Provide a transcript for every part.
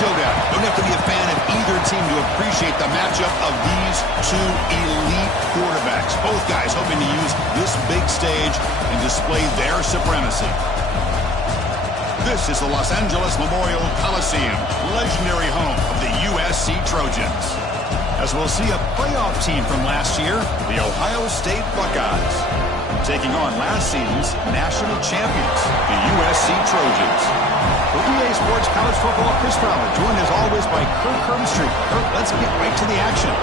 showdown. Don't have to be a fan of either team to appreciate the matchup of these two elite quarterbacks. Both guys hoping to use this big stage and display their supremacy. This is the Los Angeles Memorial Coliseum, legendary home of the USC Trojans. As we'll see a playoff team from last year, the Ohio State Buckeyes, taking on last season's national champions, the USC Trojans. For EA Sports College Football, Chris Fowler, joined as always by Kirk Herbstreit. Kirk, let's get right to the action.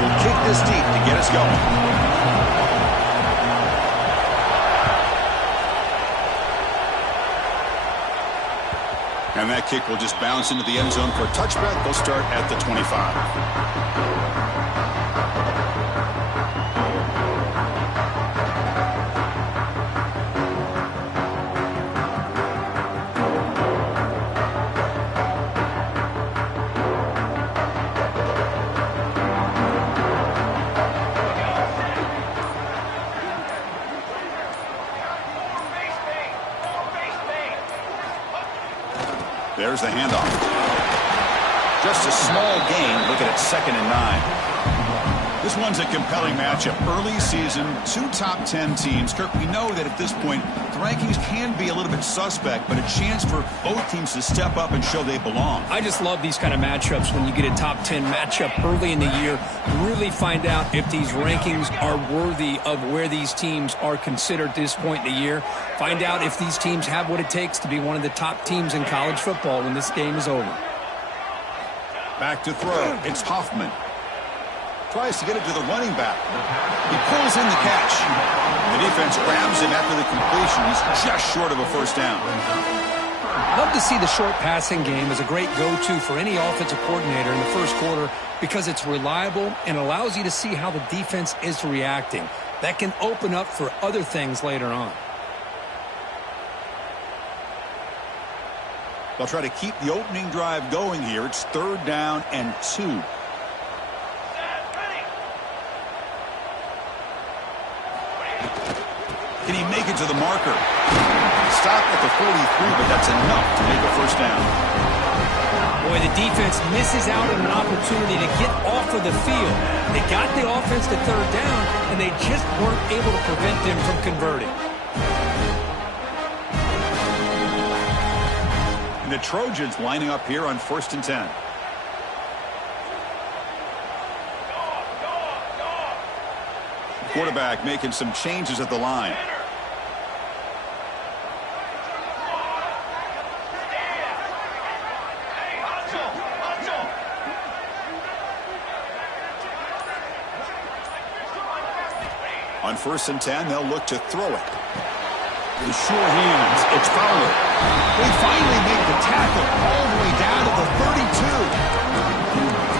Will kick this deep to get us going. And that kick will just bounce into the end zone for a touchback. They'll start at the 25. There's the handoff. Just a small gain. Looking at 2nd and 9. This one's a compelling matchup. Early season, 2 top 10 teams. Kirk, we know that at this point, the rankings can be a little bit suspect, but a chance for both teams to step up and show they belong. I just love these kind of matchups when you get a top 10 matchup early in the year. Really find out if these rankings are worthy of where these teams are considered at this point in the year. Find out if these teams have what it takes to be one of the top teams in college football when this game is over. Back to throw. It's Hoffman. Tries to get it to the running back. He pulls in the catch. The defense grabs him after the completion. He's just short of a first down. Love to see the short passing game as a great go-to for any offensive coordinator in the first quarter because it's reliable and allows you to see how the defense is reacting. That can open up for other things later on. They'll try to keep the opening drive going here. It's 3rd down and 2. Can he make it to the marker? Stop at the 43, but that's enough to make a first down. Boy, the defense misses out on an opportunity to get off of the field. They got the offense to 3rd down, and they just weren't able to prevent them from converting. And the Trojans lining up here on 1st and 10. Quarterback making some changes at the line. On 1st and 10, they'll look to throw it. The sure hands. It's Fowler. They finally make the tackle all the way down to the 32.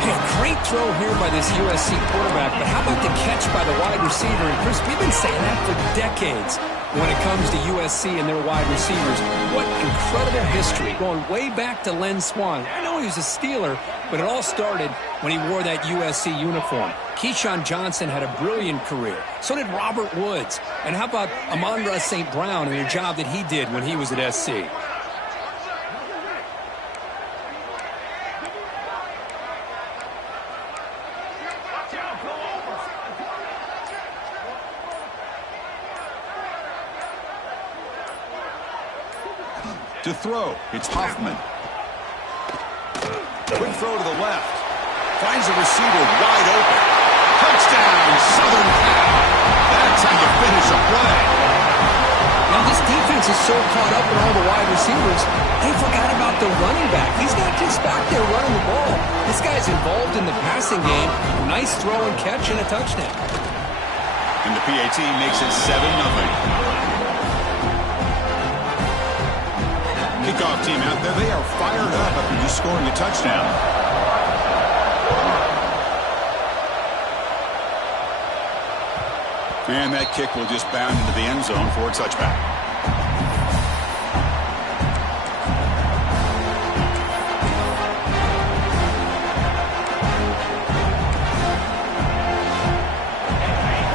Hey, great throw here by this USC quarterback, but how about the catch by the wide receiver? And Chris, we've been saying that for decades when it comes to USC and their wide receivers. What incredible history, going way back to Len Swan. I know he was a Steeler, but it all started when he wore that USC uniform. Keyshawn Johnson had a brilliant career. So did Robert Woods. And how about Amon-Ra St. Brown and the job that he did when he was at SC? To throw, it's Hoffman. Quick throw to the left. Finds the receiver wide open. Touchdown, Southern Cal. That's how you finish a play. Now this defense is so caught up in all the wide receivers, they forgot about the running back. He's not just back there running the ball. This guy's involved in the passing game. A nice throw and catch and a touchdown. And the PAT makes it 7-0. Kickoff team out there, they are fired up after just scoring a touchdown. And that kick will just bound into the end zone for a touchback.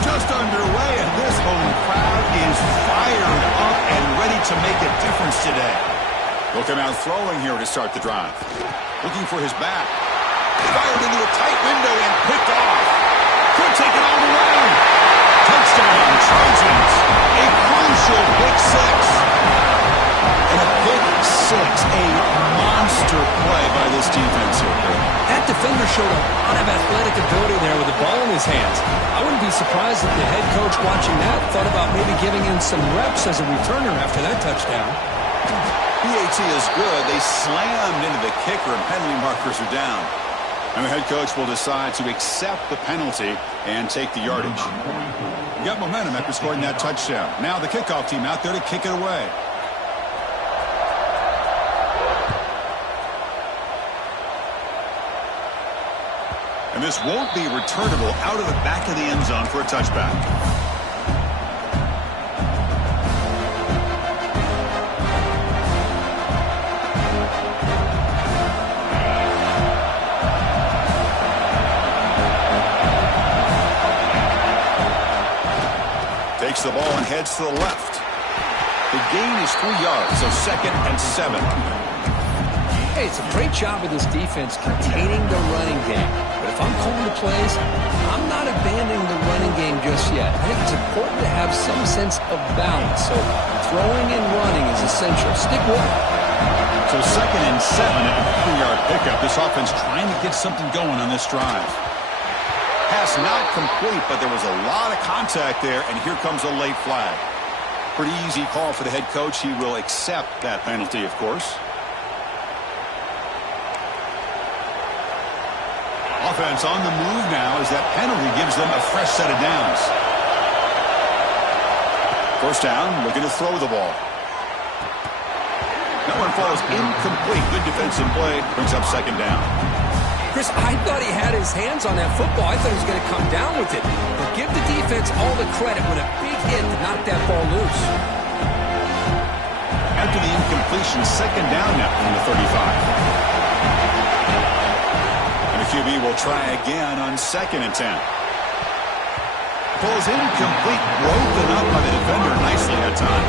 Just underway, and this home crowd is fired up and ready to make a difference today. He'll come out throwing here to start the drive. Looking for his back. Fired into a tight window and picked off. Could take it all the way. Touchdown, Trojans. A crucial pick six. And a pick six. A monster play by this defense here. That defender showed a lot of athletic ability there with the ball in his hands. I wouldn't be surprised if the head coach watching that thought about maybe giving him some reps as a returner after that touchdown. PAT is good. They slammed into the kicker and penalty markers are down. And the head coach will decide to accept the penalty and take the yardage. You got momentum after scoring that touchdown. Now the kickoff team out there to kick it away. And this won't be returnable out of the back of the end zone for a touchback. Takes the ball and heads to the left. The gain is 3 yards, so 2nd and 7. Hey, it's a great job of this defense containing the running game. But if I'm calling the plays, I'm not abandoning the running game just yet. I think it's important to have some sense of balance. So throwing and running is essential. Stick with it. So 2nd and 7 at a 3-yard pickup. This offense trying to get something going on this drive. Pass not complete, but there was a lot of contact there, and here comes a late flag. Pretty easy call for the head coach. He will accept that penalty, of course. Offense on the move now as that penalty gives them a fresh set of downs. First down, looking to throw the ball. That one falls incomplete. Good defensive play. Brings up 2nd down. Chris, I thought he had his hands on that football. I thought he was going to come down with it. But give the defense all the credit with a big hit to knock that ball loose. After the incompletion, 2nd down now from the 35. And the QB will try again on 2nd and 10. Falls incomplete, broken up by the defender nicely that time.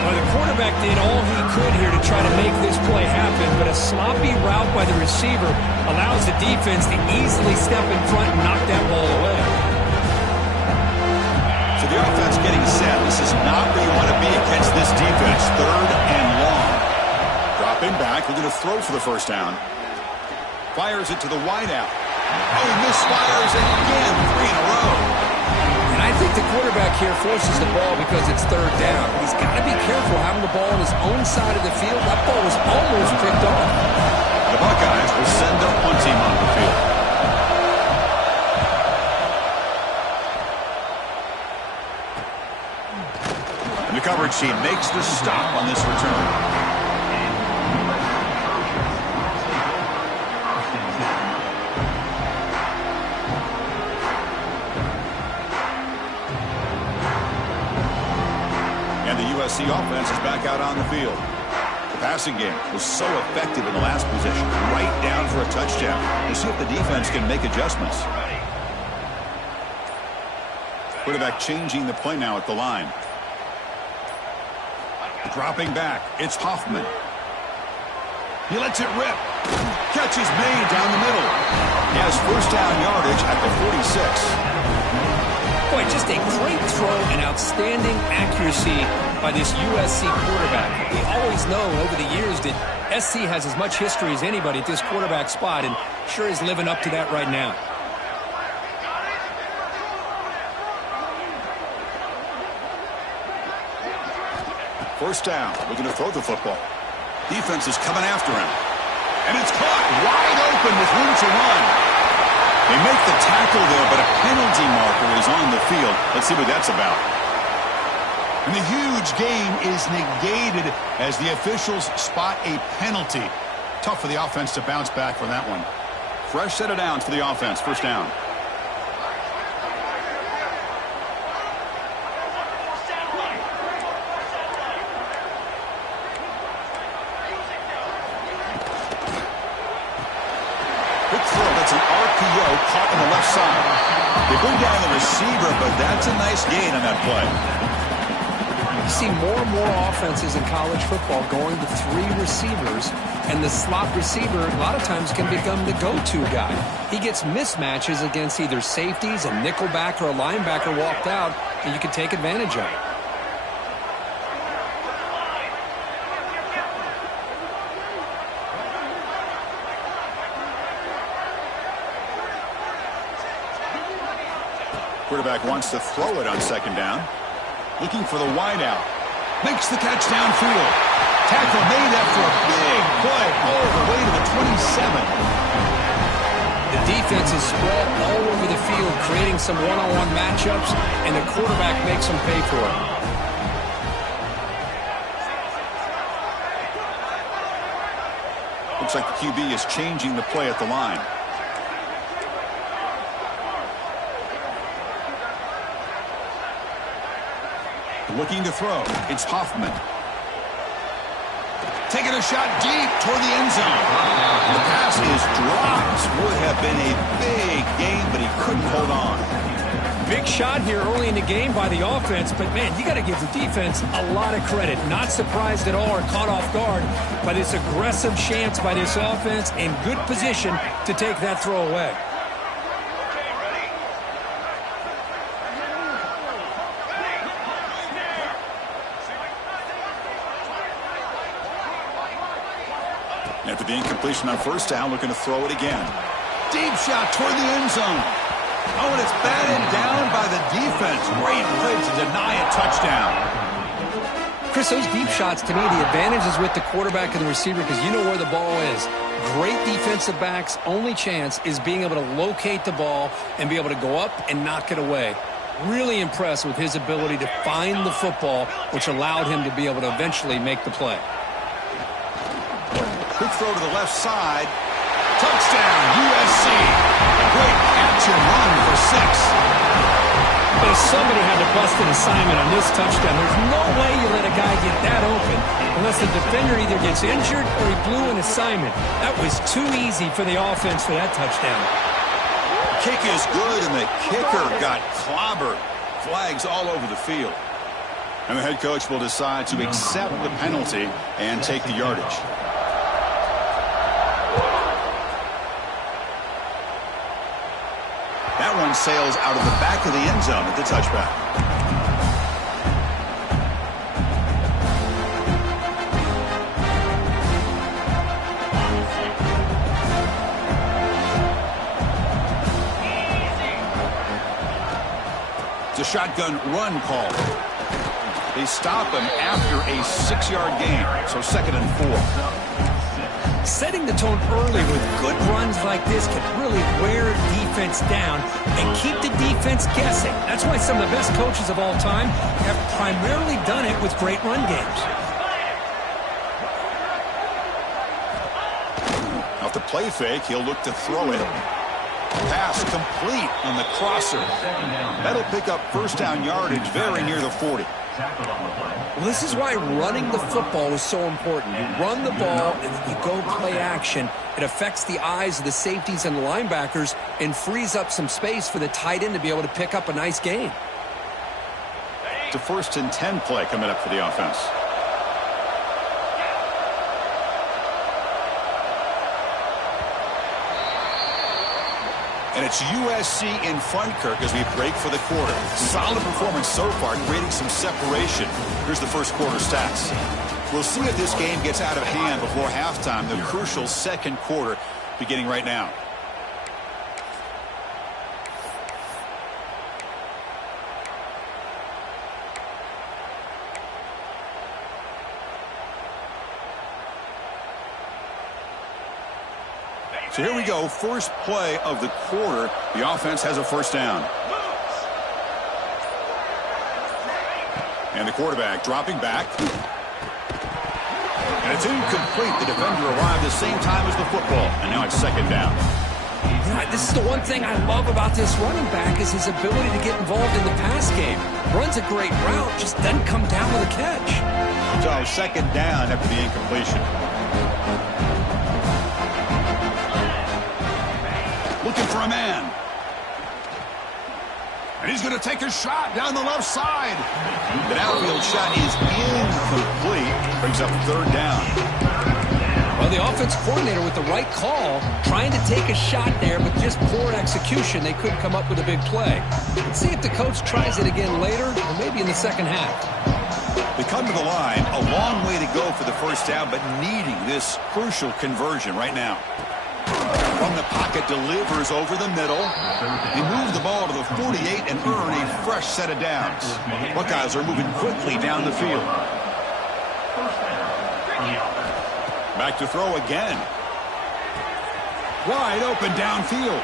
Well, the quarterback did all he could here to try to make this play happen, but a sloppy route by the receiver allows the defense to easily step in front and knock that ball away. So the offense getting set. This is not where you want to be against this defense. 3rd and long. Dropping back. We're going to throw for the first down. Fires it to the wideout. Oh, he misfires it again. 3 in a row. And I think the quarterback here forces the ball because it's 3rd down. He's got to be careful having the ball on his own side of the field. That ball was almost picked off. The Buckeyes will send their punt team on the field. And the coverage team makes the stop on this return. USC offense is back out on the field. The passing game was so effective in the last possession, right down for a touchdown. We'll see if the defense can make adjustments. Quarterback changing the play now at the line. Dropping back, it's Hoffman. He lets it rip. Catch is made down the middle. He has first down yardage at the 46. Boy, just a great throw and outstanding accuracy by this USC quarterback. We always know over the years that SC has as much history as anybody at this quarterback spot, and sure is living up to that right now. First down, looking to throw the football. Defense is coming after him. And it's caught wide open with room to run. They make the tackle there, but a penalty marker is on the field. Let's see what that's about. And the huge game is negated as the officials spot a penalty. Tough for the offense to bounce back from that one. Fresh set of downs for the offense. First down. left side. They bring down the receiver, but that's a nice gain on that play. You see more and more offenses in college football going to 3 receivers, and the slot receiver a lot of times can become the go-to guy. He gets mismatches against either safeties, a nickelback, or a linebacker walked out, and you can take advantage of it. Quarterback wants to throw it on second down. Looking for the wideout. Makes the catch downfield. Tackle made after a big play all the way to the 27. The defense is spread all over the field, creating some one-on-one matchups, and the quarterback makes them pay for it. Looks like the QB is changing the play at the line. Looking to throw. It's Hoffman. Taking a shot deep toward the end zone. The pass is dropped. Would have been a big game, but he couldn't hold on. Big shot here early in the game by the offense, but, man, you got to give the defense a lot of credit. Not surprised at all or caught off guard by this aggressive chance by this offense in good position to take that throw away. After the incompletion on first down, looking to throw it again. Deep shot toward the end zone. Oh, and it's batted down by the defense. Great play to deny a touchdown. Chris, those deep shots, to me, the advantage is with the quarterback and the receiver because you know where the ball is. Great defensive backs' only chance is being able to locate the ball and be able to go up and knock it away. Really impressed with his ability to find the football, which allowed him to be able to eventually make the play. Quick throw to the left side. Touchdown, USC. A great catch and run for 6. But if somebody had to bust an assignment on this touchdown, there's no way you let a guy get that open unless the defender either gets injured or he blew an assignment. That was too easy for the offense for that touchdown. Kick is good, and the kicker got clobbered. Flags all over the field. And the head coach will decide to accept the penalty and take the yardage. That one sails out of the back of the end zone at the touchback. It's a shotgun run call. They stop him after a 6-yard gain, so 2nd and 4. Setting the tone early with good runs like this can really wear defense down and keep the defense guessing. That's why some of the best coaches of all time have primarily done it with great run games. Off the play fake, he'll look to throw it. Pass complete on the crosser. That'll pick up first down yardage very near the 40. Well, this is why running the football is so important. You run the ball and then you go play action. It affects the eyes of the safeties and the linebackers and frees up some space for the tight end to be able to pick up a nice gain. It's a 1st and 10 play coming up for the offense. And it's USC in front, Kirk, as we break for the quarter. Solid performance so far, creating some separation. Here's the first quarter stats. We'll see if this game gets out of hand before halftime, the crucial second quarter beginning right now. So here we go, first play of the quarter. The offense has a first down. And the quarterback dropping back. And it's incomplete. The defender arrived the same time as the football. And now it's 2nd down. Yeah, this is the one thing I love about this running back is his ability to get involved in the pass game. Runs a great route, just doesn't come down with a catch. So 2nd down after the incompletion. Looking for a man. And he's going to take a shot down the left side. The outfield shot is incomplete. Brings up third down. Well, the offense coordinator with the right call, trying to take a shot there, but just poor execution. They couldn't come up with a big play. Let's see if the coach tries it again later, or maybe in the second half. They come to the line, a long way to go for the first down, but needing this crucial conversion right now. From the pocket, delivers over the middle. They move the ball to the 48 and earn a fresh set of downs. Buckeyes are moving quickly down the field. Back to throw again. Wide open downfield.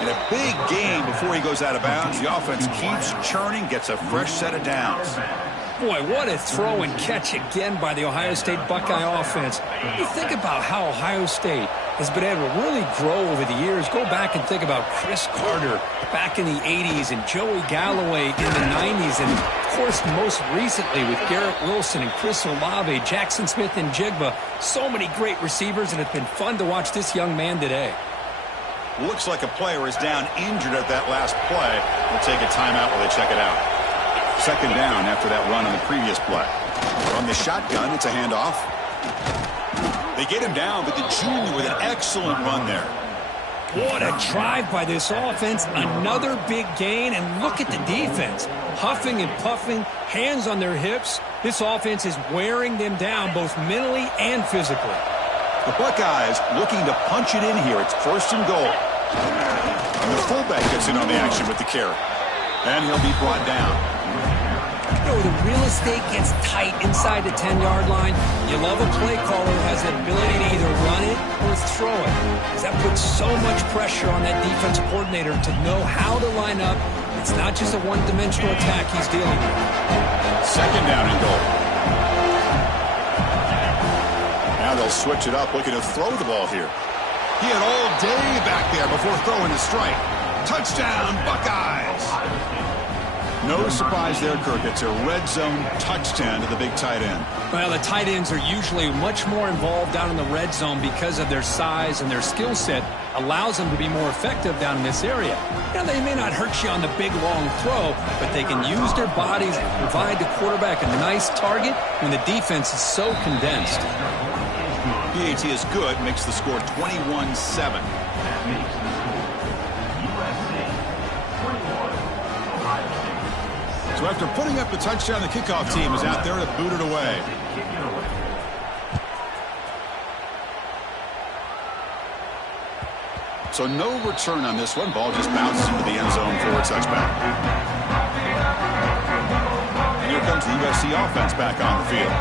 And a big gain before he goes out of bounds. The offense keeps churning, gets a fresh set of downs. Boy, what a throw and catch again by the Ohio State Buckeye offense. You think about how Ohio State has been able to really grow over the years. Go back and think about Chris Carter back in the 80s and Joey Galloway in the 90s. And, of course, most recently with Garrett Wilson and Chris Olave, Jackson Smith and Jigba. So many great receivers, and it's been fun to watch this young man today. Looks like a player is down injured at that last play. We'll take a timeout while they check it out. Second down after that run on the previous play. From the shotgun, it's a handoff. They get him down, but the junior with an excellent run there. What a drive by this offense. Another big gain, and look at the defense. Huffing and puffing, hands on their hips. This offense is wearing them down both mentally and physically. The Buckeyes looking to punch it in here. It's first and goal. And the fullback gets in on the action with the carry. And he'll be brought down. You know, the real estate gets tight inside the 10-yard line. You love a play caller who has the ability to either run it or throw it. Because that puts so much pressure on that defense coordinator to know how to line up. It's not just a one-dimensional attack he's dealing with. Second down and goal. Now they'll switch it up, looking to throw the ball here. He had all day back there before throwing a strike. Touchdown, Buckeyes! No surprise there, Kirk. It's a red zone touchdown to the big tight end. Well, the tight ends are usually much more involved down in the red zone because of their size, and their skill set allows them to be more effective down in this area. Now, they may not hurt you on the big, long throw, but they can use their bodies and provide the quarterback a nice target when the defense is so condensed. PAT is good, makes the score 21-7. So after putting up the touchdown, the kickoff team is out there to boot it away. So no return on this one. Ball just bounces into the end zone for a touchback. And here comes the USC offense back on the field.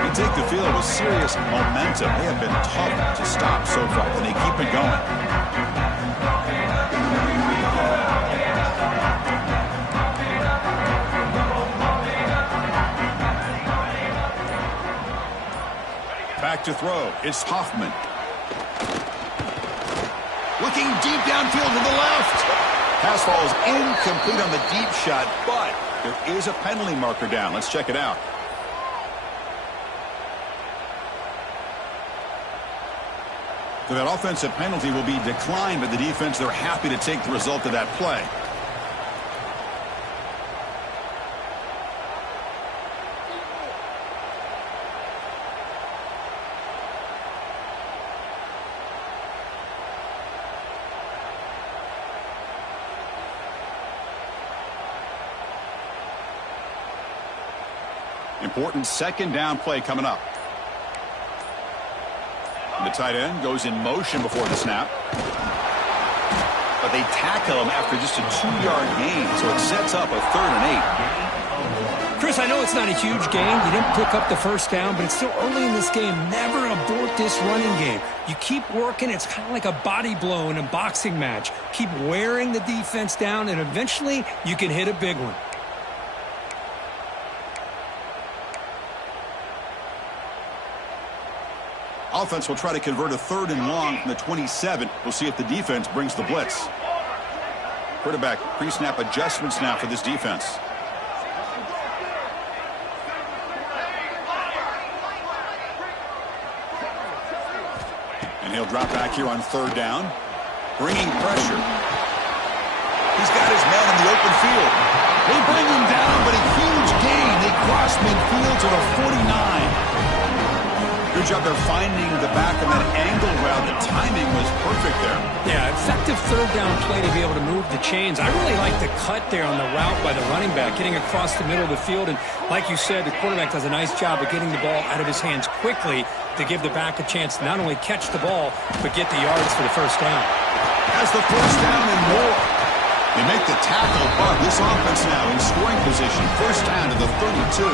They take the field with serious momentum. They have been tough to stop so far, and they keep it going. Back to throw. It's Hoffman. Looking deep downfield to the left. Pass falls incomplete on the deep shot, but there is a penalty marker down. Let's check it out. So that offensive penalty will be declined by the defense. They're happy to take the result of that play. Important second down play coming up. And the tight end goes in motion before the snap. But they tackle him after just a 2-yard gain, so it sets up a 3rd and 8. Chris, I know it's not a huge gain. You didn't pick up the first down, but it's still early in this game. Never abort this running game. You keep working. It's kind of like a body blow in a boxing match. Keep wearing the defense down, and eventually you can hit a big one. Offense will try to convert a 3rd and long from the 27. We'll see if the defense brings the blitz. Quarterback pre-snap adjustments now for this defense. And he'll drop back here on 3rd down. Bringing pressure. He's got his man in the open field. They bring him down, but a huge gain. They cross midfield to the 49. Good job there finding the back of that angle route. The timing was perfect there. Yeah, effective third down play to be able to move the chains. I really like the cut there on the route by the running back, getting across the middle of the field. And like you said, the quarterback does a nice job of getting the ball out of his hands quickly to give the back a chance to not only catch the ball, but get the yards for the first down. Has the first down and more. They make the tackle, but this offense now in scoring position. First down to the 32.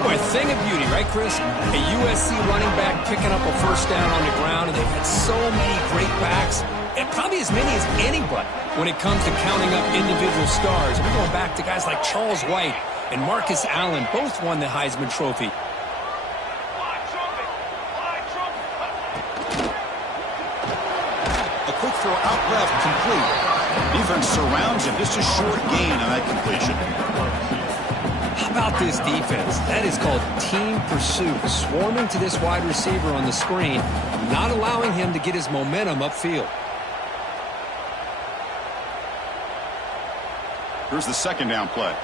Boy, a thing of beauty, right, Chris? A USC running back picking up a first down on the ground, and they've had so many great backs, and probably as many as anybody when it comes to counting up individual stars. We're going back to guys like Charles White and Marcus Allen, both won the Heisman Trophy. A quick throw out left, complete. Defense surrounds him. Just a short gain on that completion. How about this defense? That is called team pursuit. Swarming to this wide receiver on the screen, not allowing him to get his momentum upfield. Here's the second down play.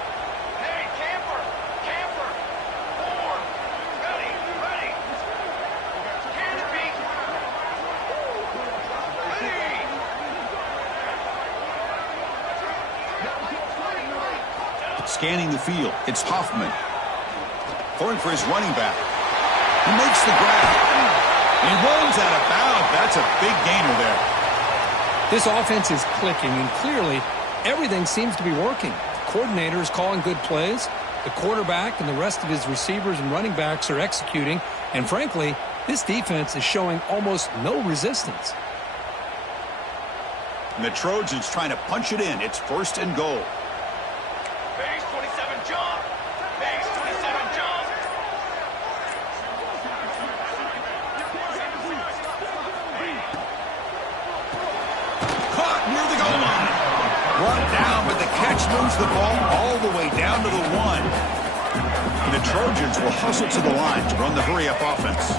Scanning the field, it's Hoffman. Going for his running back. He makes the grab. He rolls out of bounds. That's a big gainer there. This offense is clicking, and clearly everything seems to be working. The coordinator is calling good plays. The quarterback and the rest of his receivers and running backs are executing. And frankly, this defense is showing almost no resistance. And the Trojans trying to punch it in. It's first and goal. Brought down, but the catch moves the ball all the way down to the 1. And the Trojans will hustle to the line to run the hurry-up offense.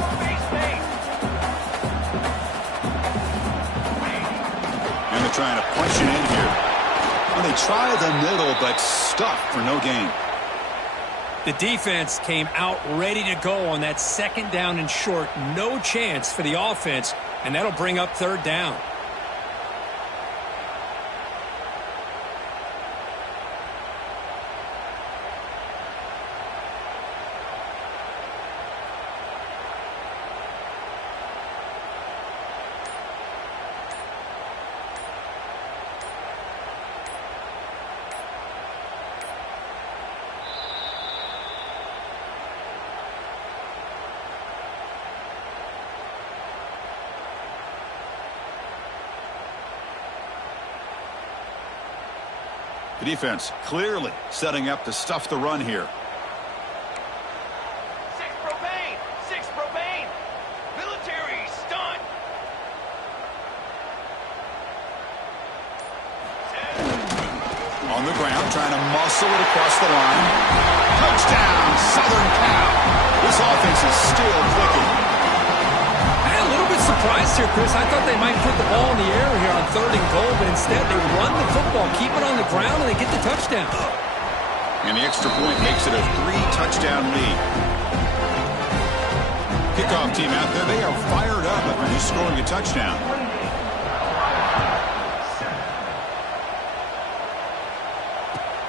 And they're trying to punch it in here. And they try the middle, but stuffed for no gain. The defense came out ready to go on that second down and short. No chance for the offense, and that'll bring up third down. The defense clearly setting up to stuff the run here. Six propane. Military stunt. On the ground, trying to muscle it across the line. Touchdown, Southern Cal. This offense is still clicking. A little bit surprised here, Chris. I thought they might put the ball in the air here on third and goal, but instead they run the football, keep it on the ground, and they get the touchdown. And the extra point makes it a 3-touchdown lead. Kickoff team out there, they are fired up after just scoring a touchdown.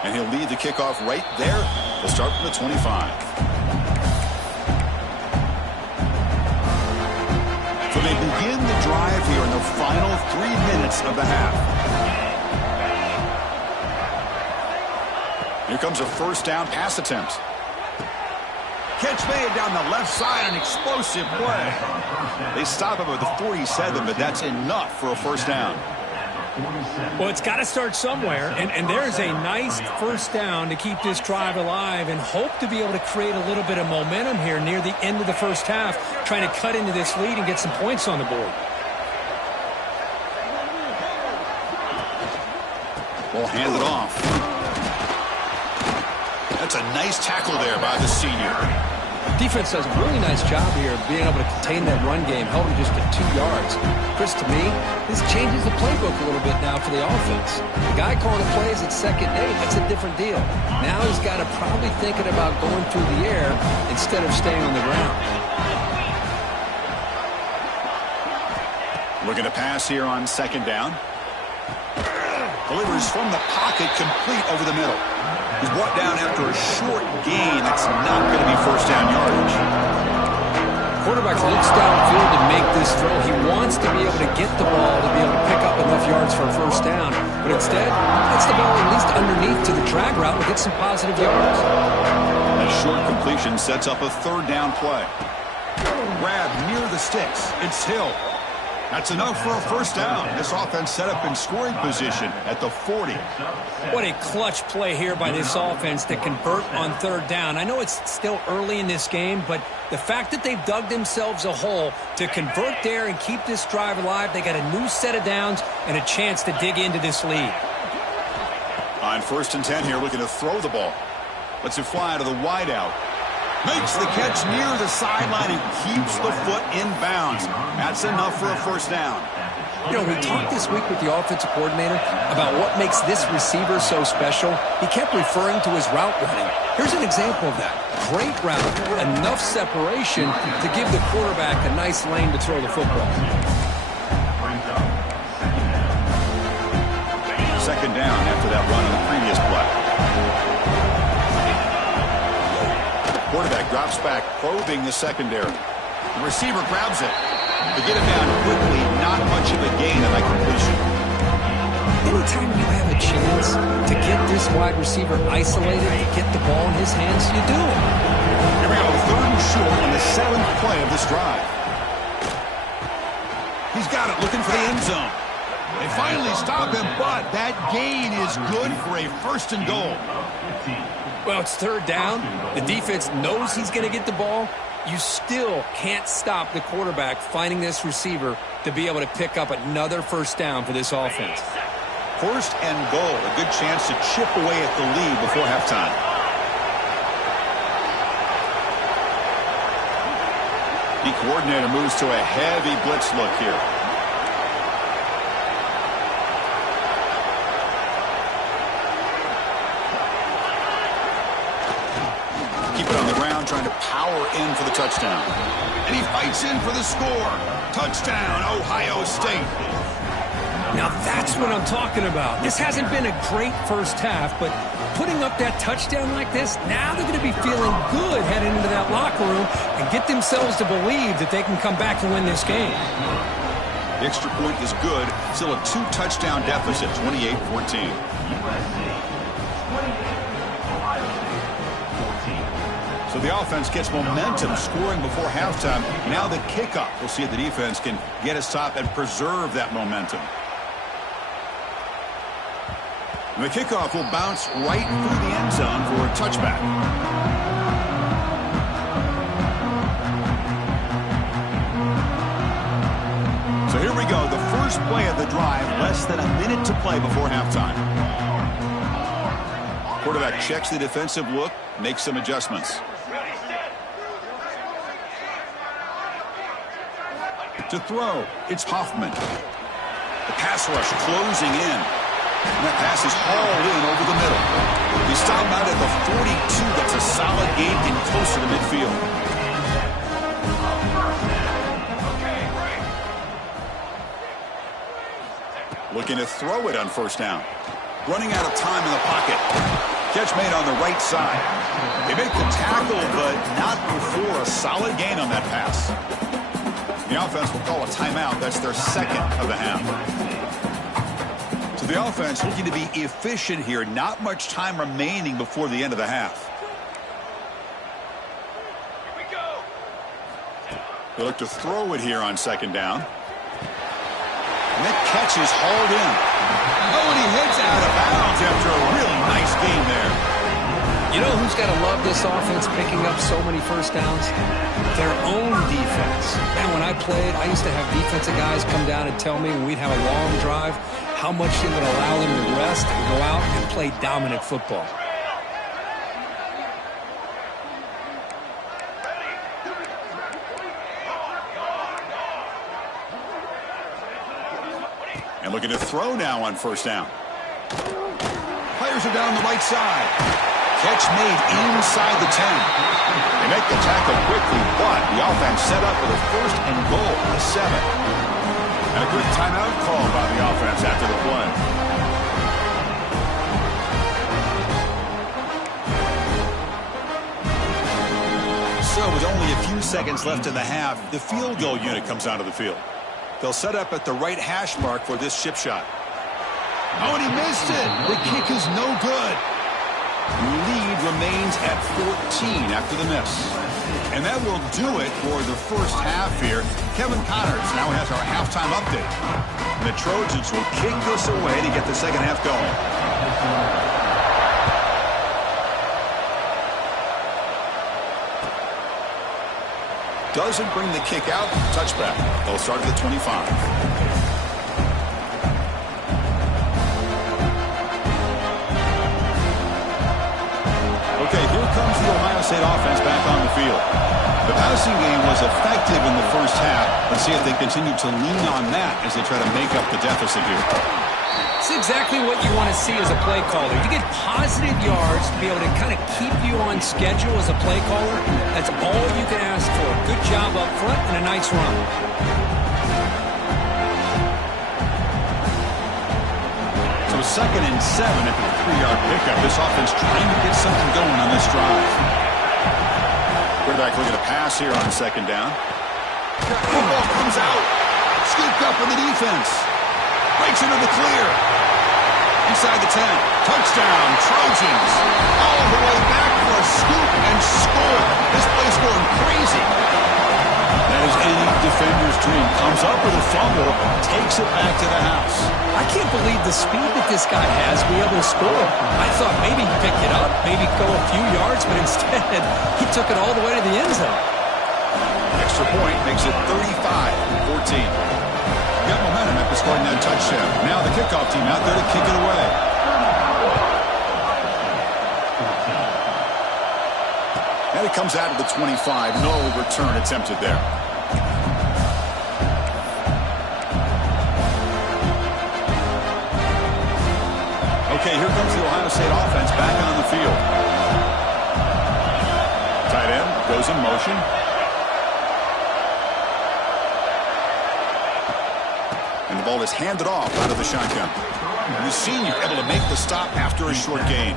And he'll lead the kickoff right there. We'll start from the 25. So they begin the drive here in the final 3 minutes of the half. Here comes a first down pass attempt. Catch made down the left side, an explosive play. They stop him at the 47, but that's enough for a first down. Well, it's got to start somewhere, and there's a nice first down to keep this drive alive and hope to be able to create a little bit of momentum here near the end of the first half, trying to cut into this lead and get some points on the board. Ball handed off. That's a nice tackle there by the senior. Defense does a really nice job here of being able to contain that run game, held him just to 2 yards. Chris, to me, this changes the playbook a little bit now for the offense. The guy calling the plays at second day, that's a different deal. Now he's got to probably thinking about going through the air instead of staying on the ground. Looking to pass here on second down. Delivers from the pocket, complete over the middle. He's brought down after a short gain. That's not going to be first down yardage. Quarterback looks downfield to make this throw. He wants to be able to get the ball to be able to pick up enough yards for a first down. But instead, gets the ball at least underneath to the drag route and get some positive yards. That short completion sets up a third down play. Grab near the sticks. It's Hill. That's enough for a first down. This offense set up in scoring position at the 40. What a clutch play here by this offense to convert on third down. I know it's still early in this game, but the fact that they've dug themselves a hole to convert there and keep this drive alive, they got a new set of downs and a chance to dig into this lead. On 1st and 10 here, looking to throw the ball. Lets it fly to the wideout. Makes the catch near the sideline and keeps the foot in bounds. That's enough for a first down. You know, we talked this week with the offensive coordinator about what makes this receiver so special. He kept referring to his route running. Here's an example of that. Great route, enough separation to give the quarterback a nice lane to throw the football. Second down after that run on the previous play. Quarterback drops back, probing the secondary. The receiver grabs it. They get him down quickly, not much of a gain on that completion. Anytime you have a chance to get this wide receiver isolated, to get the ball in his hands, you do it. Here we go, 3rd and short on the 7th play of this drive. He's got it, looking for the end zone. They finally stop him, but that gain is good for a 1st and goal. Well, it's third down. The defense knows he's going to get the ball. You still can't stop the quarterback finding this receiver to be able to pick up another first down for this offense. 1st and goal, a good chance to chip away at the lead before halftime. The coordinator moves to a heavy blitz look here. Trying to power in for the touchdown. And he fights in for the score. Touchdown, Ohio State. Now that's what I'm talking about. This hasn't been a great first half, but putting up that touchdown like this, now they're going to be feeling good heading into that locker room and get themselves to believe that they can come back and win this game. The extra point is good. Still a 2-touchdown deficit, 28-14. So the offense gets momentum, scoring before halftime. Now the kickoff. We'll see if the defense can get a stop and preserve that momentum. And the kickoff will bounce right through the end zone for a touchback. So here we go, the first play of the drive, less than a minute to play before halftime. Quarterback checks the defensive look, makes some adjustments. To throw, it's Hoffman. The pass rush closing in. And that pass is hauled in over the middle. He stopped out at the 42. That's a solid gain and closer to midfield. Looking to throw it on first down. Running out of time in the pocket. Catch made on the right side. They make the tackle, but not before a solid gain on that pass. The offense will call a timeout. That's their 2nd of the half. So the offense looking to be efficient here. Not much time remaining before the end of the half. Here we go. They look to throw it here on 2nd down. And that catch is hauled in. Oh, and he heads out of bounds after a really nice game there. You know who's got to love this offense picking up so many first downs? Their own defense. And when I played, I used to have defensive guys come down and tell me when we'd have a long drive how much it would allow them to rest and go out and play dominant football. And looking to throw now on first down. Players are down the right side. Catch made inside the 10. They make the tackle quickly, but the offense set up with a first and goal, the 7. And a quick timeout call by the offense after the play. So with only a few seconds left in the half, the field goal unit comes onto the field. They'll set up at the right hash mark for this chip shot. Oh, and he missed it. The kick is no good. Lead remains at 14 after the miss. And that will do it for the first half here. Kevin Connors now has our halftime update. And the Trojans will kick this away to get the second half going. Doesn't bring the kick out. Touchback. They'll start at the 25. Okay, here comes the Ohio State offense back on the field. The passing game was effective in the first half. Let's see if they continue to lean on that as they try to make up the deficit here. It's exactly what you want to see as a play caller. You get positive yards to be able to kind of keep you on schedule as a play caller. That's all you can ask for. Good job up front and a nice run. So 2nd and 7 after the 3-yard pickup. This offense trying to get something going on this drive. Quarterback looking to pass here on 2nd down. Football comes out. Scooped up in the defense. Breaks into the clear. Inside the 10. Touchdown, Trojans. All the way back for a scoop and score. This play's going crazy. That is any defender's dream. Comes up with a fumble, takes it back to the house. I can't believe the speed that this guy has to be able to score. I thought maybe he'd pick it up, maybe go a few yards, but instead he took it all the way to the end zone. Extra point makes it 35-14. Got momentum after scoring that touchdown. Now the kickoff team out there to kick it away. And it comes out of the 25. No return attempted there. Okay, here comes the Ohio State offense back on the field. Tight end goes in motion. And the ball is handed off out of the shotgun. And the senior able to make the stop after a short gain.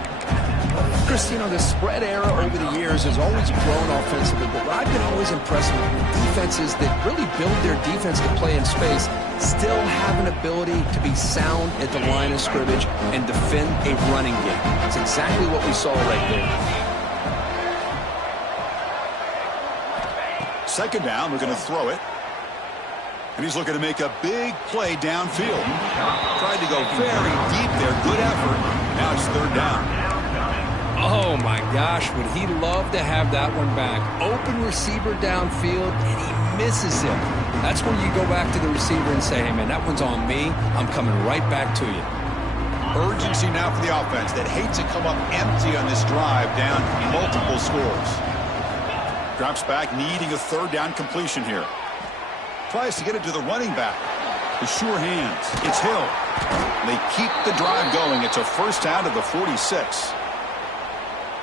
Chris, you know, the spread era over the years has always grown offensively, but what I've been always impressed with defenses that really build their defense to play in space still have an ability to be sound at the line of scrimmage and defend a running game. That's exactly what we saw right there. 2nd down, we're going to throw it. And he's looking to make a big play downfield. Tried to go very deep there. Good effort. Now it's 3rd down. Oh, my gosh, would he love to have that one back. Open receiver downfield, and he misses him. That's when you go back to the receiver and say, hey, man, that one's on me. I'm coming right back to you. Urgency now for the offense that hates to come up empty on this drive down multiple scores. Drops back, needing a 3rd down completion here. Tries to get it to the running back. The sure hands. It's Hill. They keep the drive going. It's a 1st down to the 46.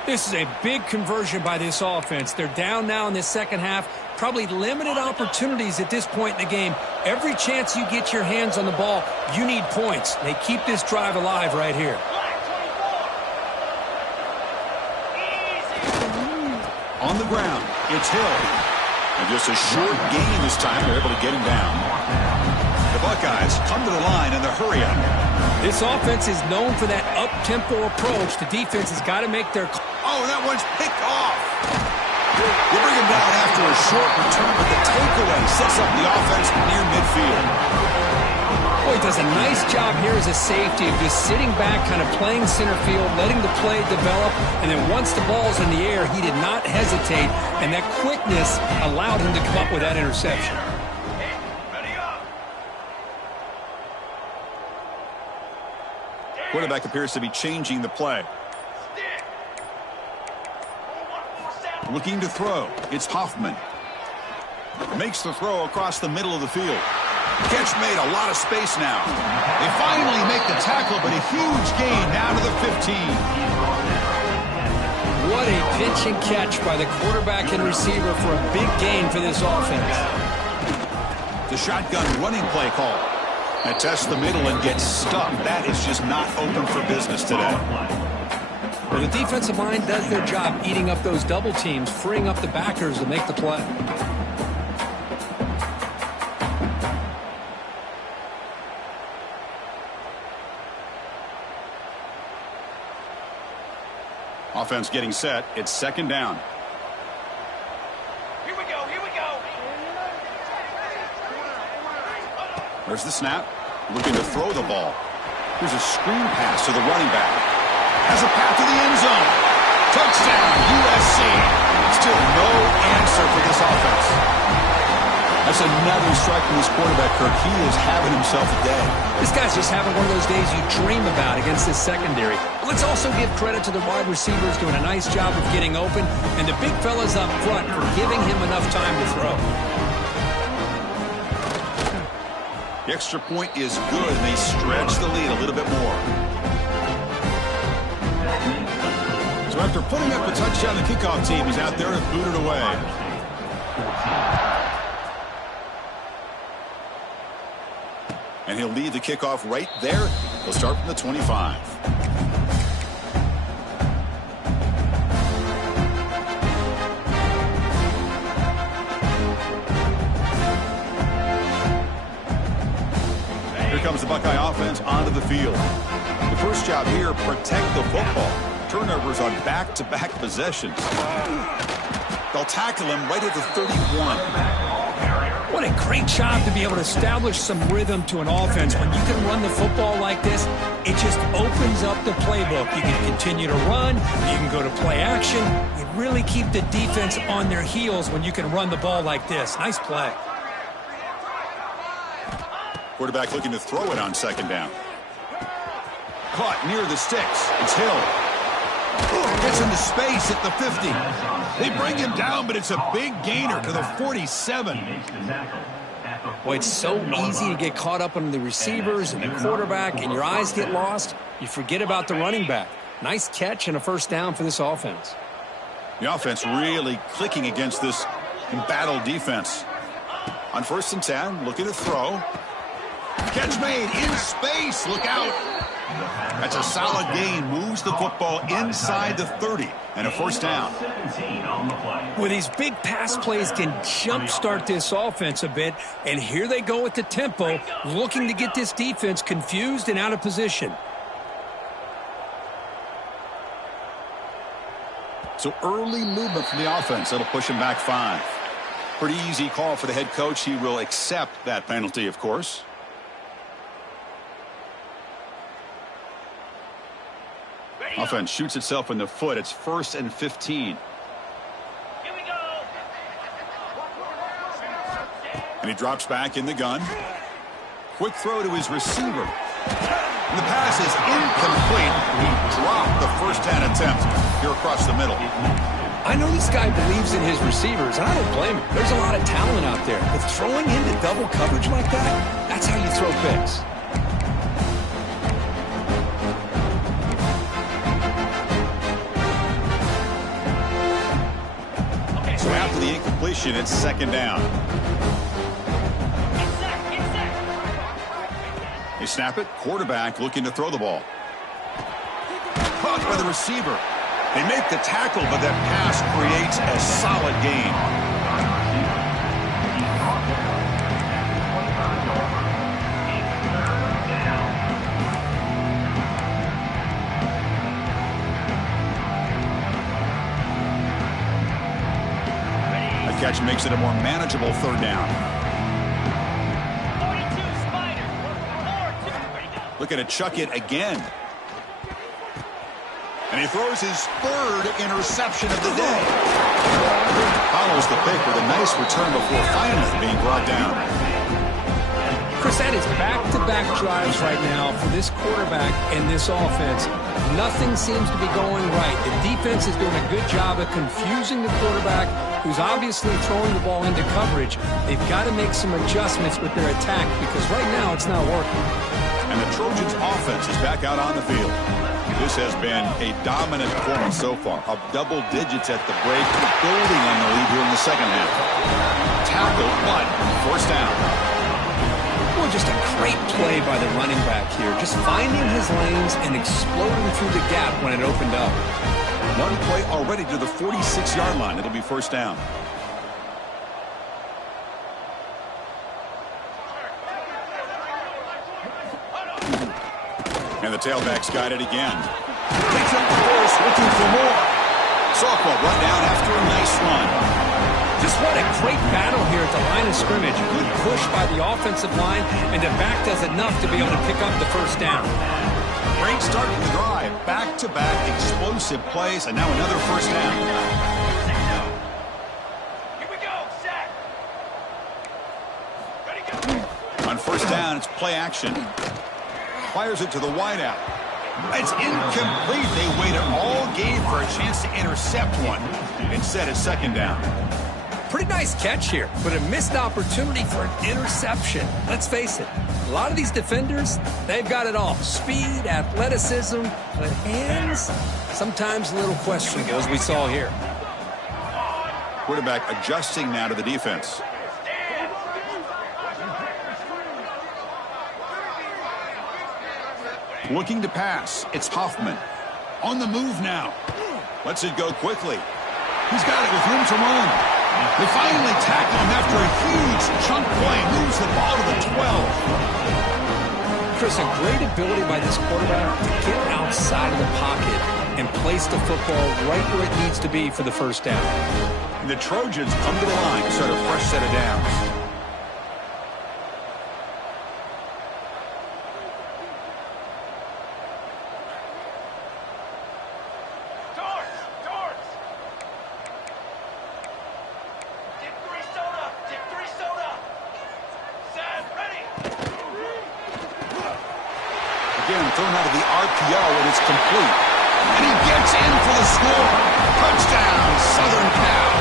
This is a big conversion by this offense. They're down now in the second half. Probably limited opportunities at this point in the game. Every chance you get your hands on the ball, you need points. They keep this drive alive right here. On the ground, it's Hill. And just a short gain this time. They're able to get him down. The Buckeyes come to the line in the hurry-up. This offense is known for that up-tempo approach. The defense has got to make their... Oh, that one's picked off. They bring him down after a short return, but the takeaway sets up the offense near midfield. Boy, he does a nice job here as a safety of just sitting back, kind of playing center field, letting the play develop, and then once the ball's in the air, he did not hesitate, and that quickness allowed him to come up with that interception. Quarterback appears to be changing the play. Looking to throw. It's Hoffman. Makes the throw across the middle of the field. Catch made, a lot of space now. They finally make the tackle, but a huge gain down to the 15. What a pitch and catch by the quarterback and receiver for a big gain for this offense. The shotgun running play call. And tests the middle and gets stuck. That is just not open for business today. Well, the defensive line does their job eating up those double teams, freeing up the backers to make the play. Offense getting set. It's second down. Here we go, here we go. There's the snap. Looking to throw the ball. Here's a screen pass to the running back. Has a path to the end zone. Touchdown, USC. Still no answer for this offense. That's another strike from this quarterback, Kirk. He is having himself a day. This guy's just having one of those days you dream about against this secondary. Let's also give credit to the wide receivers doing a nice job of getting open, and the big fellas up front for giving him enough time to throw. The extra point is good, and they stretch the lead a little bit more. So after putting up a touchdown, the kickoff team is out there to boot it away. And he'll lead the kickoff right there. He'll start from the 25. Here comes the Buckeye offense onto the field. The first job here, protect the football. Turnovers on back-to-back possessions. They'll tackle him right at the 31. What a great job to be able to establish some rhythm to an offense. When you can run the football like this, it just opens up the playbook. You can continue to run. You can go to play action. You really keep the defense on their heels when you can run the ball like this. Nice play. Quarterback looking to throw it on second down. Caught near the sticks. It's Hill. Gets into space at the 50. They bring him down, but it's a big gainer to the 47. Boy, it's so easy to get caught up on the receivers and the quarterback, and your eyes get lost. You forget about the running back. Nice catch and a first down for this offense. The offense really clicking against this embattled defense. On 1st and 10, looking to throw. Catch made in space. Look out. That's a solid gain. Moves the football inside the 30 and a first down. Well, these big pass plays can jumpstart this offense a bit, and here they go with the tempo, looking to get this defense confused and out of position. So early movement from the offense. That'll push him back 5. Pretty easy call for the head coach. He will accept that penalty, of course. Offense shoots itself in the foot. It's 1st and 15. Here we go. And he drops back in the gun. Quick throw to his receiver. And the pass is incomplete. He dropped the first down attempt here across the middle. I know this guy believes in his receivers, and I don't blame him. There's a lot of talent out there. But throwing into double coverage like that, that's how you throw picks. So after the incompletion, it's second down. They snap it. Quarterback looking to throw the ball. Caught by the receiver. They make the tackle, but that pass creates a solid gain. The catch makes it a more manageable third down. Looking to chuck it again. And he throws his 3rd interception of the day. Follows the pick with a nice return before finally being brought down. Chris, that is back-to-back drives right now for this quarterback and this offense. Nothing seems to be going right. The defense is doing a good job of confusing the quarterback, who's obviously throwing the ball into coverage. They've got to make some adjustments with their attack because right now it's not working. And the Trojans' offense is back out on the field. This has been a dominant performance so far. Up double digits at the break, building on the lead here in the second half. Tackle, but first down. Well, just a great play by the running back here. Just finding his lanes and exploding through the gap when it opened up. One play already to the 46-yard line. It'll be first down. And the tailback's got it again. Takes up the course, looking for more. Softball brought down after a nice run. Just what a great battle here at the line of scrimmage. Good push by the offensive line, and the back does enough to be able to pick up the first down. Great start to the drive. Back-to-back explosive plays, and now another first down. Here we go, set. Ready, go. On first down, it's play action. Fires it to the wideout. It's incomplete. They waited all game for a chance to intercept one. Instead, it's second down. Pretty nice catch here, but a missed opportunity for an interception. Let's face it, a lot of these defenders, they've got it all. Speed, athleticism, but hands, sometimes a little questionable, as we saw here. Quarterback adjusting now to the defense. Looking to pass. It's Hoffman. On the move now. Lets it go quickly. He's got it with room to run. They finally tackle him after a huge chunk play. Moves the ball to the 12. Chris, a great ability by this quarterback to get outside of the pocket and place the football right where it needs to be for the first down. The Trojans come to the line to start a fresh set of downs. Thrown out of the RPO, and it's complete. And he gets in for the score. Touchdown, Southern Cal.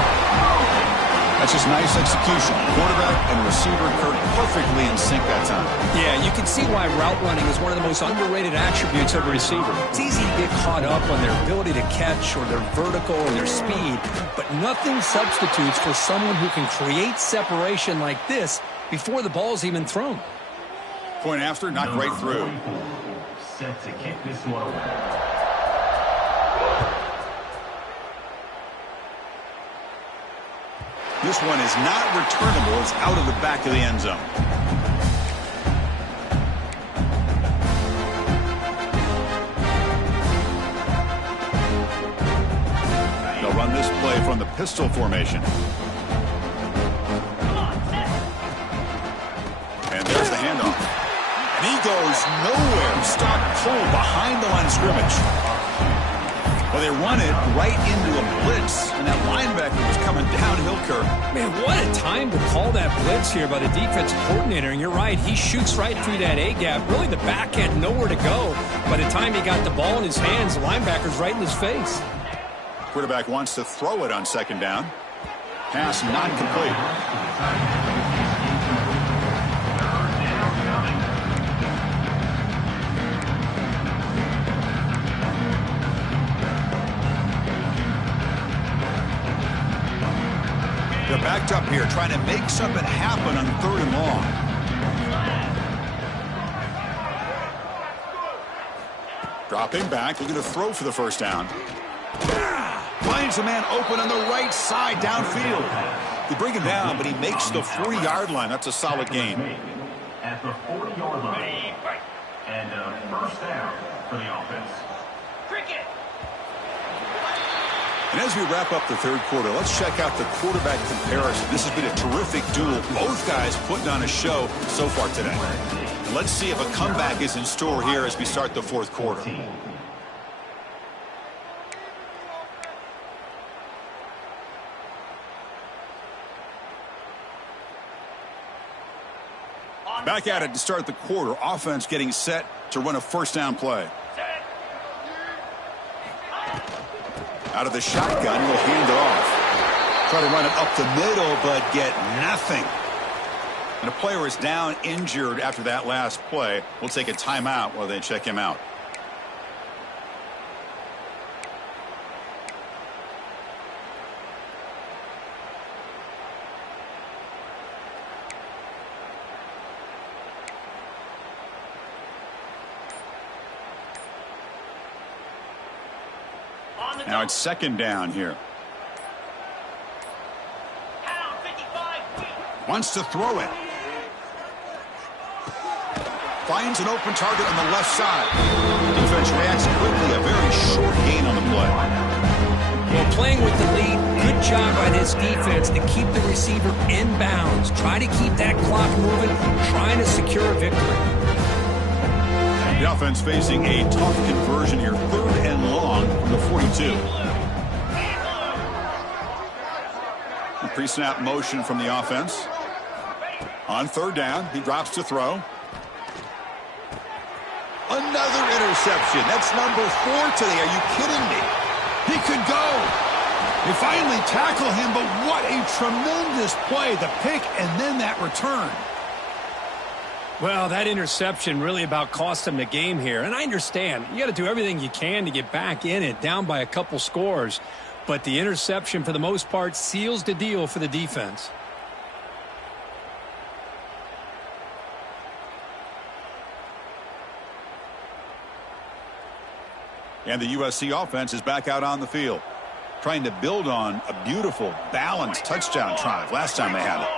That's just nice execution. Quarterback and receiver occurred perfectly in sync that time. Yeah, you can see why route running is one of the most underrated attributes of a receiver. It's easy to get caught up on their ability to catch or their vertical or their speed, but nothing substitutes for someone who can create separation like this before the ball's even thrown. Point after, not right through. Set to kick this one away. This one is not returnable. It's out of the back of the end zone. They'll run this play from the pistol formation. And there's the handoff. And he goes nowhere. Stop cold behind the line of scrimmage. Well, they run it right into a blitz, and that linebacker was coming downhill, Kirk. Man, what a time to call that blitz here by the defensive coordinator. And you're right, he shoots right through that A-gap. Really, the back had nowhere to go. By the time he got the ball in his hands, the linebacker's right in his face. Quarterback wants to throw it on second down. Pass not complete. They're backed up here, trying to make something happen on third and long. Dropping back, looking to throw for the first down. Finds a man open on the right side downfield. They bring him down, but he makes the 40-yard line. That's a solid gain. At the 40-yard line. And first down for the offense. Cricket. And as we wrap up the third quarter, let's check out the quarterback comparison. This has been a terrific duel. Both guys putting on a show so far today. Let's see if a comeback is in store here as we start the fourth quarter. On Back at it to start the quarter. Offense getting set to run a first down play. Out of the shotgun, he'll hand it off. Try to run it up the middle, but get nothing. And a player is down injured after that last play. We'll take a timeout while they check him out. Now it's second down here. Wants to throw it. Finds an open target on the left side. Defense reacts quickly. A very short gain on the play. Well, playing with the lead, good job by this defense to keep the receiver in bounds. Try to keep that clock moving, trying to secure a victory. The offense facing a tough conversion here. 3rd and long from the 42. Pre-snap motion from the offense. On 3rd down, he drops to throw. Another interception. That's number 4 today. Are you kidding me? He could go. They finally tackle him, but what a tremendous play. The pick and then that return. Well, that interception really about cost them the game here. And I understand. You got to do everything you can to get back in it, down by a couple scores. But the interception, for the most part, seals the deal for the defense. And the USC offense is back out on the field, trying to build on a beautiful, balanced touchdown drive last time they had it.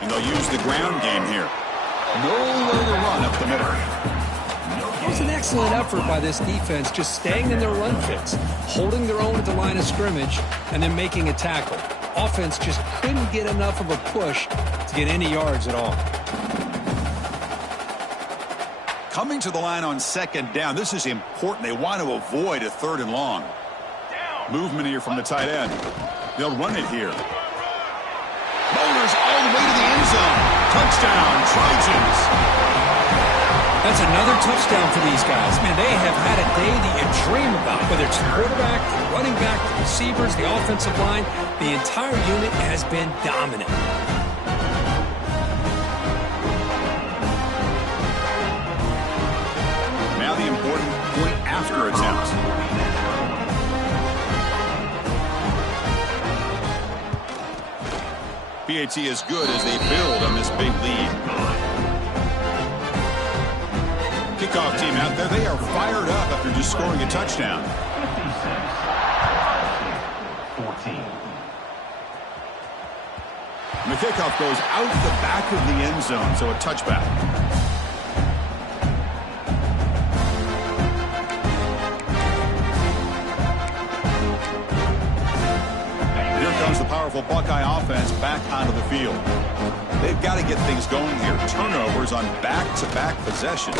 And they'll use the ground game here. Nowhere to run up the middle. It was an excellent effort by this defense, just staying in their run fits, holding their own at the line of scrimmage, and then making a tackle. Offense just couldn't get enough of a push to get any yards at all. Coming to the line on 2nd down. This is important. They want to avoid a 3rd and long. Movement here from the tight end. They'll run it here. Boulders all the way to the end zone. Touchdown, Trojans. That's another touchdown for these guys. Man, they have had a day that you dream about. Whether it's the quarterback, the running back, the receivers, the offensive line, the entire unit has been dominant. Now the important point after attempt. PAT is good as they build on this big lead. Kickoff team out there. They are fired up after just scoring a touchdown. 14. And the kickoff goes out the back of the end zone, so a touchback. And here comes the powerful Buckeye offense back onto the field. They've got to get things going here. Turnovers on back-to-back possessions.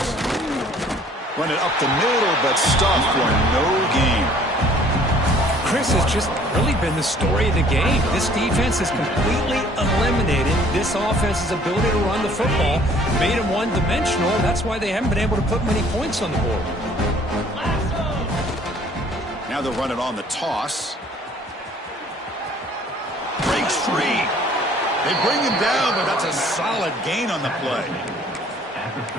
Run it up the middle, but stuffed for no gain. Chris has just really been the story of the game. This defense has completely eliminated this offense's ability to run the football, made them one-dimensional. That's why they haven't been able to put many points on the board. Now they'll run it on the toss. Breaks free. They bring him down, but that's a solid gain on the play.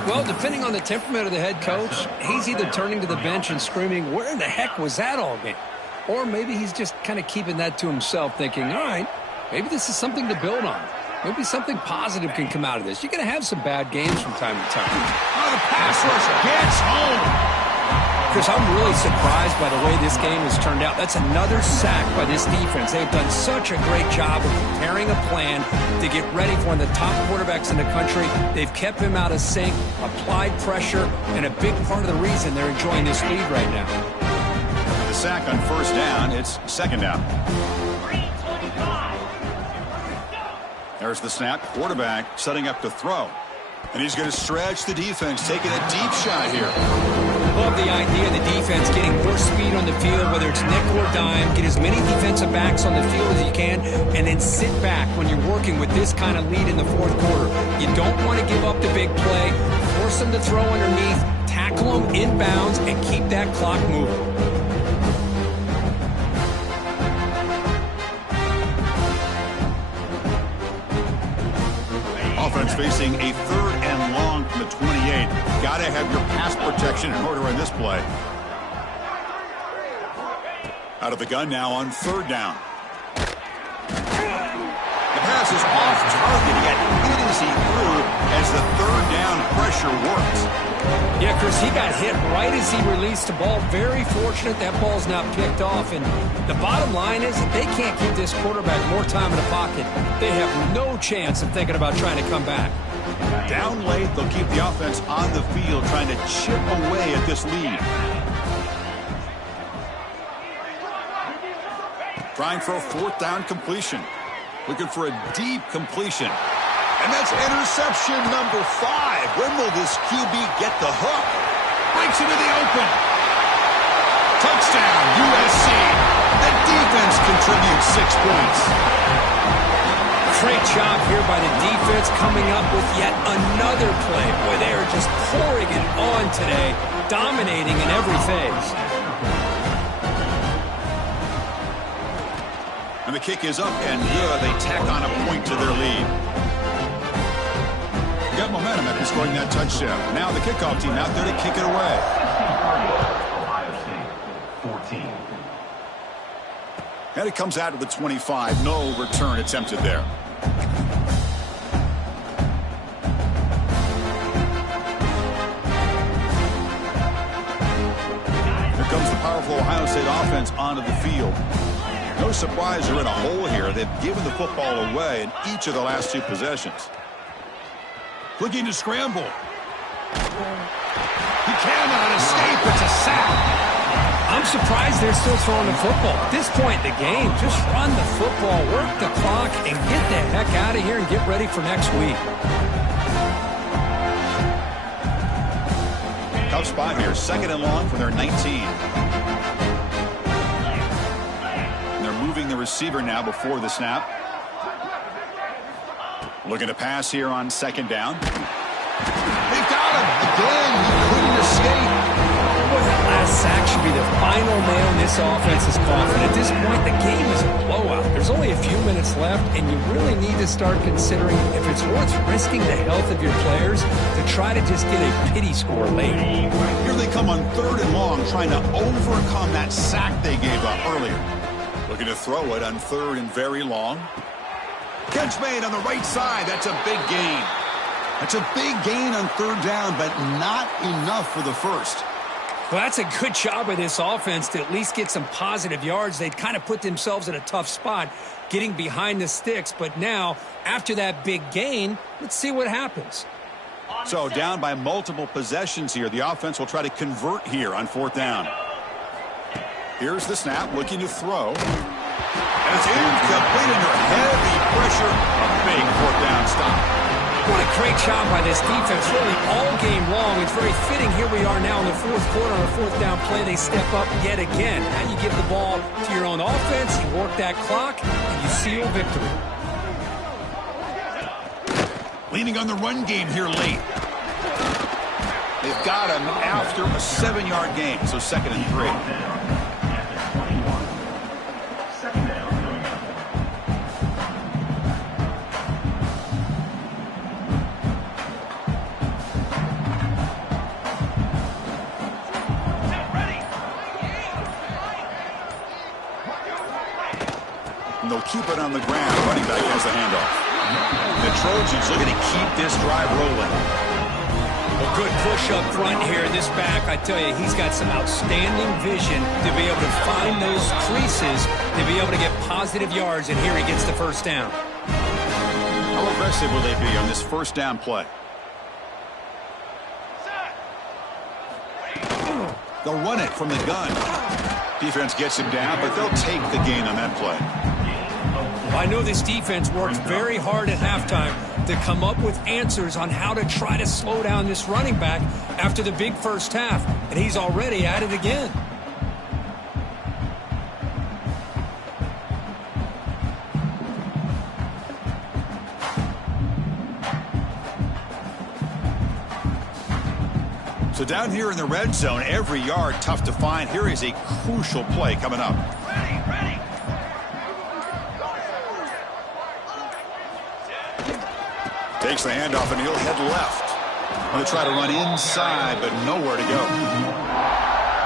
Well, depending on the temperament of the head coach, he's either turning to the bench and screaming, where the heck was that all game? Or maybe he's just kind of keeping that to himself, thinking, all right, maybe this is something to build on. Maybe something positive can come out of this. You're going to have some bad games from time to time. Oh, the pass rush gets home. Chris, I'm really surprised by the way this game has turned out. That's another sack by this defense. They've done such a great job of preparing a plan to get ready for one of the top quarterbacks in the country. They've kept him out of sync, applied pressure, and a big part of the reason they're enjoying this lead right now. The sack on 1st down. It's 2nd down. There's the snap. Quarterback setting up to throw. And he's going to stretch the defense, taking a deep shot here. love the idea of the defense getting more speed on the field, whether it's nickel or dime. Get as many defensive backs on the field as you can, and then sit back when you're working with this kind of lead in the fourth quarter. You don't want to give up the big play. Force them to throw underneath, tackle them inbounds, and keep that clock moving. Offense facing a 3rd and long from the 28. Got to have your pass protection in order in this play. Out of the gun now on 3rd down. The pass is off target. He got hit as he threw as the 3rd down pressure works. Yeah, Chris, he got hit right as he released the ball. Very fortunate that ball's not picked off. And the bottom line is that they can't give this quarterback more time in the pocket. They have no chance of thinking about trying to come back. Down late, they'll keep the offense on the field trying to chip away at this lead. Trying for a 4th down completion. Looking for a deep completion. And that's interception number 5. When will this QB get the hook? Breaks into the open. Touchdown, USC. The defense contributes 6 points. Great job here by the defense coming up with yet another play. Boy, they are just pouring it on today, dominating in every phase. And the kick is up and good. They tack on a point to their lead. Got momentum after scoring that touchdown. Now the kickoff team out there to kick it away. Ohio State, 14. And it comes out of the 25. No return attempted there. Here comes the powerful Ohio State offense onto the field. No surprise they're in a hole here. They've given the football away in each of the last 2 possessions. Looking to scramble. He cannot escape. It's a sack. I'm surprised they're still throwing the football. At this point in the game, just run the football, work the clock, and get the heck out of here and get ready for next week. Tough spot here. 2nd and long from their 19. And they're moving the receiver now before the snap. Looking to pass here on 2nd down. They've got him. Again, he couldn't escape. Boy, that last sack should be the final nail in this offense's coffin. At this point, the game is a blowout. There's only a few minutes left, and you really need to start considering if it's worth risking the health of your players to try to just get a pity score late. Here they come on 3rd and long, trying to overcome that sack they gave up earlier. Looking to throw it on 3rd and very long. Catch made on the right side. That's a big gain. That's a big gain on 3rd down, but not enough for the first. Well, that's a good job by this offense to at least get some positive yards. They'd kind of put themselves in a tough spot getting behind the sticks. But now, after that big gain, let's see what happens. So down by multiple possessions here. The offense will try to convert here on 4th down. Here's the snap, looking to throw. And it's incomplete under heavy pressure. A big 4th down stop. What a great job by this defense, really all game long. It's very fitting. Here we are now in the 4th quarter on a 4th down play. They step up yet again. Now you give the ball to your own offense, you work that clock, and you seal victory. Leaning on the run game here late. They've got him after a 7-yard gain, so 2nd and 3. And they'll keep it on the ground. Running back has the handoff. The Trojans looking to keep this drive rolling. A good push up front here. This back, I tell you, he's got some outstanding vision to be able to find those creases, to be able to get positive yards, and here he gets the 1st down. How aggressive will they be on this 1st down play? They'll run it from the gun. Defense gets him down, but they'll take the gain on that play. I know this defense worked very hard at halftime to come up with answers on how to try to slow down this running back after the big first half, and he's already at it again. So down here in the red zone, every yard tough to find. Here is a crucial play coming up. Ready. Takes the handoff and he'll head left. Going to try to run inside, but nowhere to go.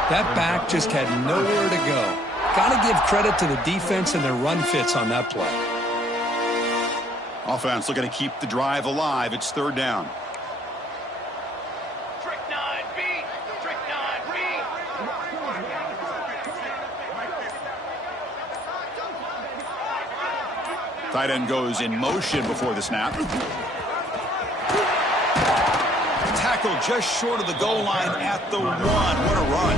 That back just had nowhere to go. Got to give credit to the defense and their run fits on that play. Offense looking to keep the drive alive. It's third down. Tight end goes in motion before the snap. Tackle just short of the goal line at the 1. What a run.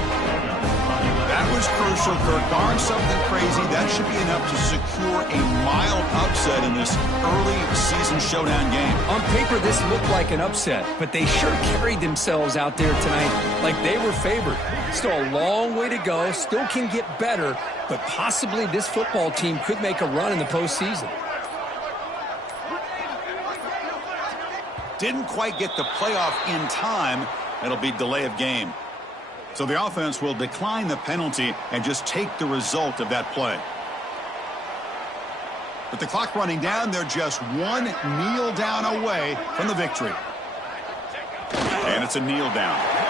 That was crucial, Kirk. Barring something crazy, that should be enough to secure a mild upset in this early season showdown game. On paper, this looked like an upset, but they sure carried themselves out there tonight like they were favored. Still a long way to go, still can get better, but possibly this football team could make a run in the postseason. Didn't quite get the playoff in time. It'll be delay of game. So the offense will decline the penalty and just take the result of that play. With the clock running down, they're just one kneel down away from the victory. And it's a kneel down.